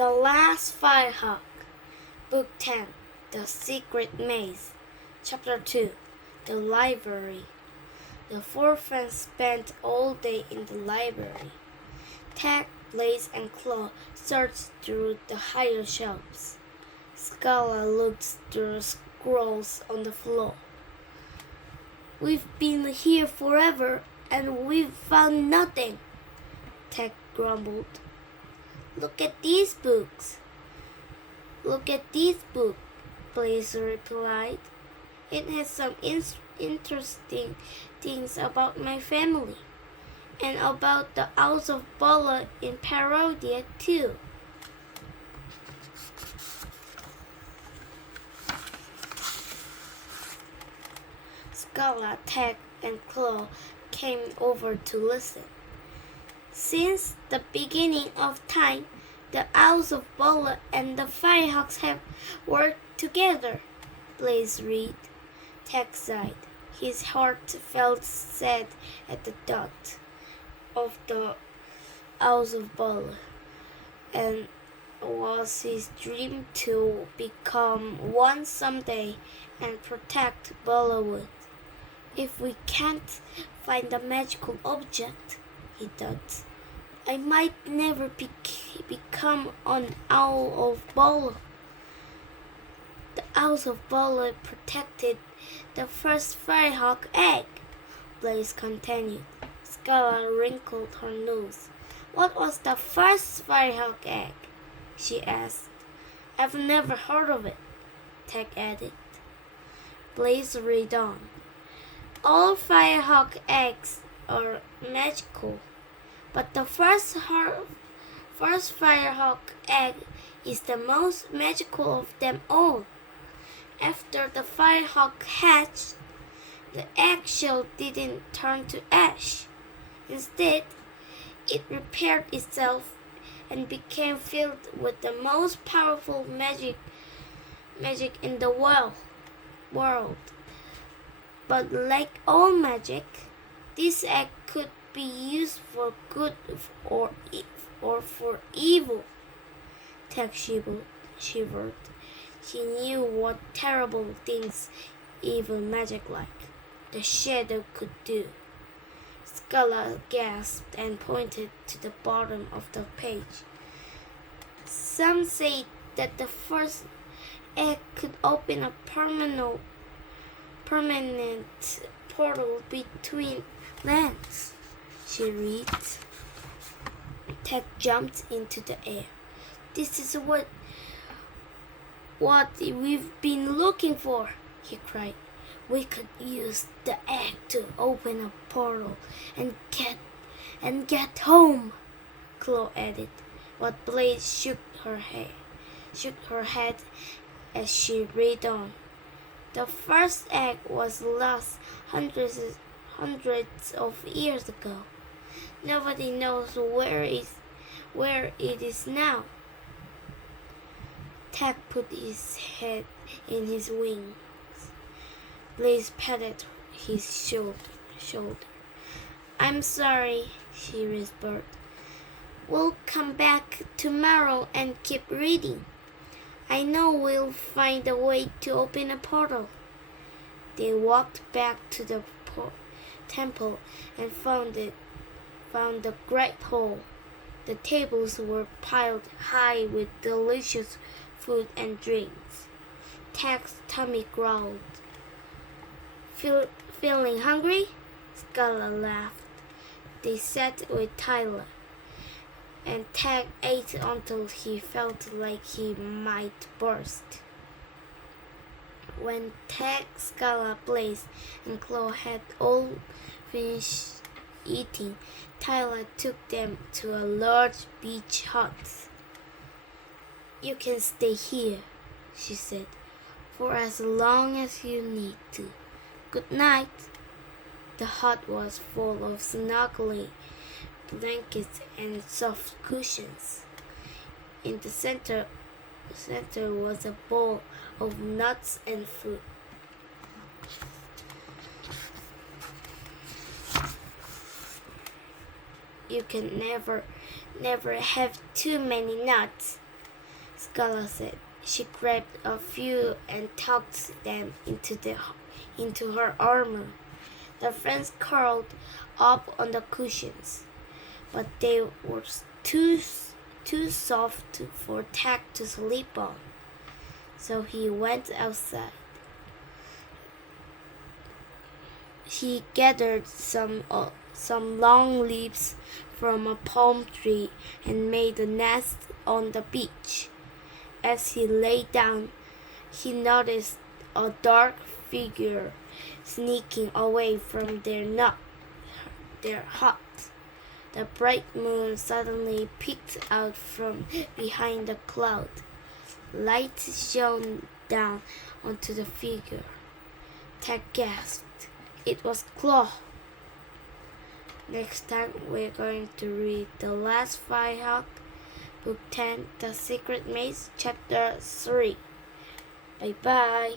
The Last Firehawk, Book 10, The Secret Maze, Chapter 2, The Library. The four friends spent all day in the library. Tag, Blaze, and Claw searched through the higher shelves. Scala looked through scrolls on the floor. "We've been here forever, and we've found nothing," Tag grumbled. "Look at these books." "Look at this book," Blaze replied. "It has some interesting things about my family, and about the Owls of Bola in Parodia too." Scala, Tag, and Claw came over to listen. "Since the beginning of time, the Owls of Bola and the Firehawks have worked together," Blaze read. Tag sighed. His heart felt sad at the thought of the Owls of Bola, and was his dream to become one someday and protect Bolawood. "If we can't find the magical object," he thought, "I might never become an Owl of Bola." "The Owls of Bola protected the first firehawk egg," Blaze continued. Scala wrinkled her nose. "What was the first firehawk egg?" she asked. "I've never heard of it," Tag added. Blaze read on. "All firehawk eggs are magical, but the first firehawk egg is the most magical of them all. After the firehawk hatched, the eggshell didn't turn to ash. Instead, it repaired itself and became filled with the most powerful magic in the world. But like all magic, this egg could be used for good or for evil." Tag shivered. He knew what terrible things evil magic like the shadow could do. Scala gasped and pointed to the bottom of the page. "Some say that the first egg could open a permanent portal between lands," she read. Ted jumped into the air. "This is what we've been looking for," he cried. "We could use the egg to open a portal and get home," Claw added, but Blaze shook her head as she read on. "The first egg was lost hundreds of years ago. Nobody knows where it is now." Tag put his head in his wings. Blaze patted his shoulder. "I'm sorry," she whispered. "We'll come back tomorrow and keep reading. I know we'll find a way to open a portal." They walked back to the temple and found the great hall. The tables were piled high with delicious food and drinks. Tag's tummy growled. Feeling hungry?" Scala laughed. They sat with Tyler, and Tag ate until he felt like he might burst. When Tag, Scala, Blaze, and Claw had all finished eating, Tyler took them to a large beach hut. "You can stay here," she said, "for as long as you need to. Good night." The hut was full of snuggly blankets and soft cushions. In the center was a bowl of nuts and fruit. "You can never have too many nuts," Scala said. She grabbed a few and tucked them into her armor. The friends curled up on the cushions, but they were too soft for Tack to sleep on. So he went outside. He gathered some long leaves from a palm tree and made a nest on the beach. As he lay down, he noticed a dark figure sneaking away from their hut. The bright moon suddenly peeked out from behind the cloud. Light shone down onto the figure. Ted gasped. It was Claw. Next time we're going to read The Last Firehawk, Book 10, The Secret Maze, Chapter 3. Bye-bye.